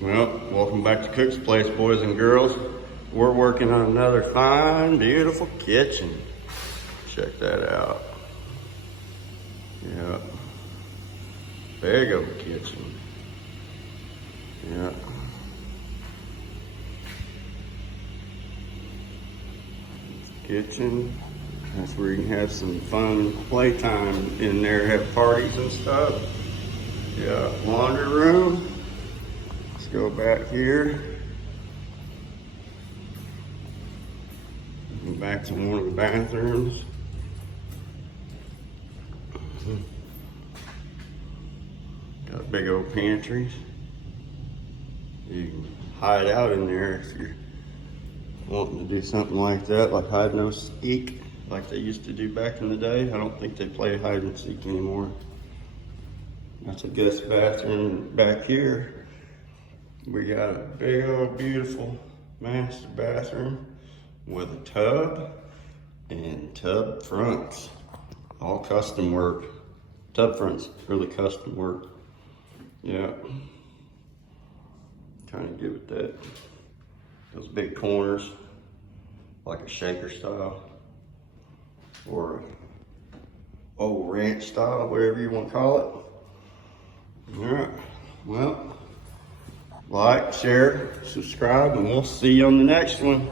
Well, welcome back to Cook's Place, boys and girls. We're working on another fine, beautiful kitchen. Check that out. Yeah. Big old kitchen. Yeah. Kitchen. That's where you can have some fun playtime in there, have parties and stuff. Yeah, laundry room. Let's go back here. And back to one of the bathrooms. Got big old pantries. You can hide out in there if you're wanting to do something like that, like hide no seek, like they used to do back in the day. I don't think they play hide and seek anymore. That's a guest bathroom back here. We got a big old beautiful master bathroom with a tub and tub fronts. All custom work. Tub fronts, really custom work. Yeah. Kind of good with that. Those big corners, like a shaker style or old ranch style, whatever you want to call it. All right, well, like, share, subscribe, and we'll see you on the next one.